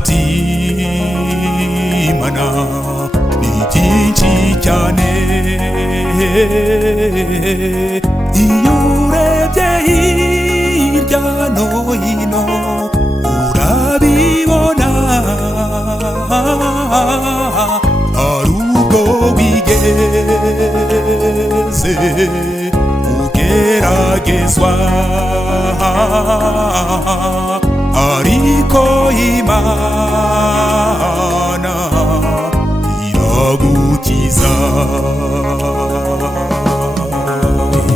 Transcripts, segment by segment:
by'Imana ni byinshi cyane. Iyo urebye hirya no hino urabibona, hari ubwo wigeze ugeragezwa, ariko Imana iragukiza.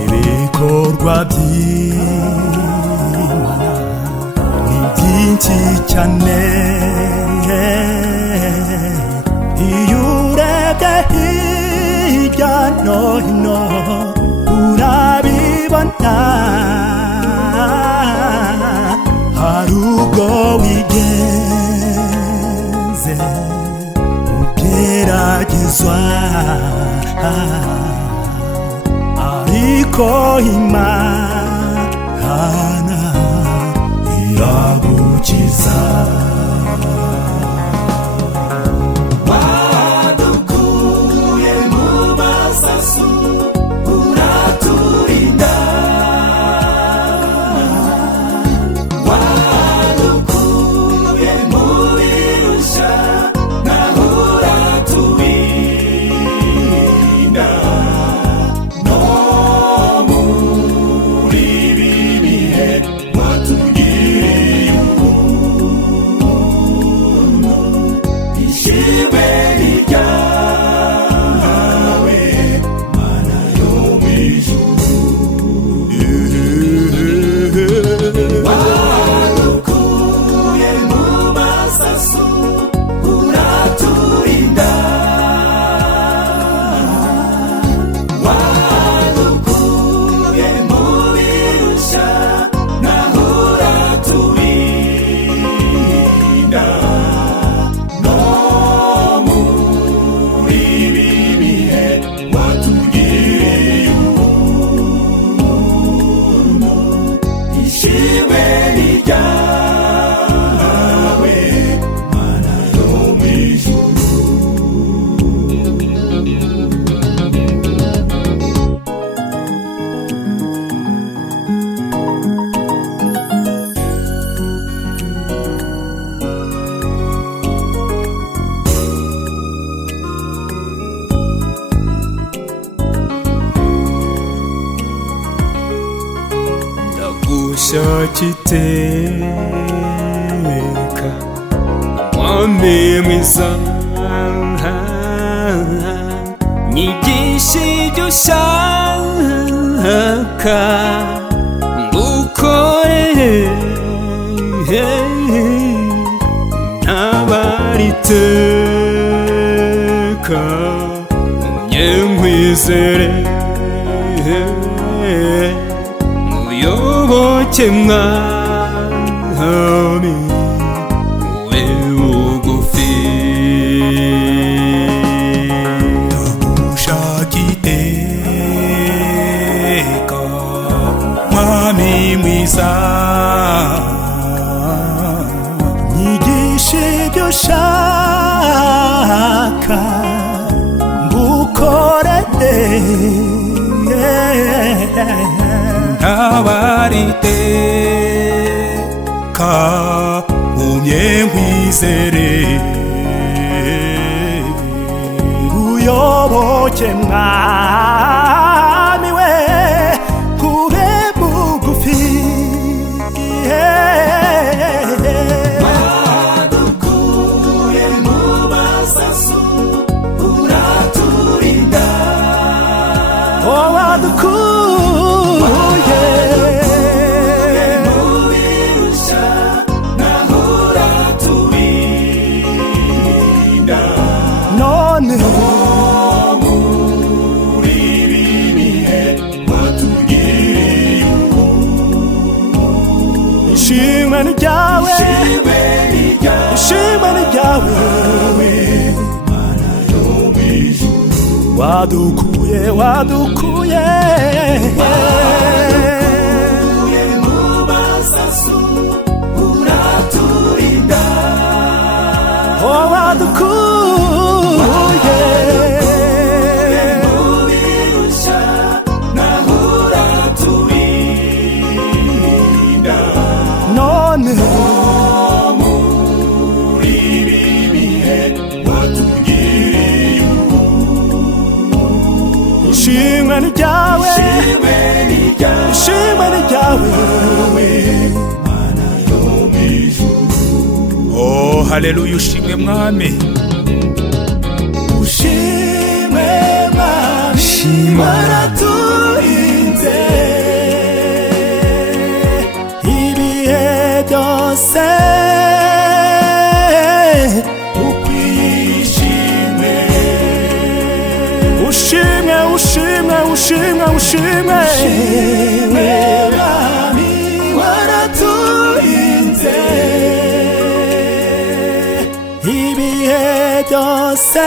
Ibikorwa by'Imana ni byinshi cyane. Iyo urebye hirya no hino urabibona, hari ubwo wigeze ugeragezwa, ariko Imana iragukiza. Wadukuye mu masasu uraturinda, wadukuye mu birushya naho uraturinda. No muri ibi bihe watugiriye ubuntu, ishimwe ni ryawe Mana yo mu ijuru. Wadukuye mu masasu uraturinda, wadukuye mu birushya naho uraturinda. No muri ibi bihe watugiriye ubuntu, ishimwe ni ryawe Mana yo mu ijuru. Ndagushaka iteka Mwami mwiza, nyigisha ibyo ushaka ngukore, ntabare iteka ngumye nkwizere, nguyoboke Mwami ube bugufi. Ndagushaka iteka Mwami mwiza, nyigisha ibyo ushaka ngukorere, ntabare iteka ngumye nkwizere, nguyoboke Mwami we ube bugufi. Wadukuye mu masasu uraturinda, Wadukuye mu birushya naho uraturinda. none muri ibi bihe watugiriye ubuntu, ishimwe ni ryawe, ishimwe ni ryawe ishimwe ni ryawe Mana yo mu ijuru. wadukuye Wadukuye mu masasu uraturinda, wadukuye mubirusha nahura turinda none muri ibi bihe watugiriye ishimwe ni ryawe ishimwe ni ryawe ishimwe ni ryawe Mana yo mw'ijuru Oh, haleluya, ushimwe mwami. ushimwe mwami waraturinze ibihe byose ukwishime ushimwe ushimwe ushimwe ushimwe mwami waraturinze ibihe byose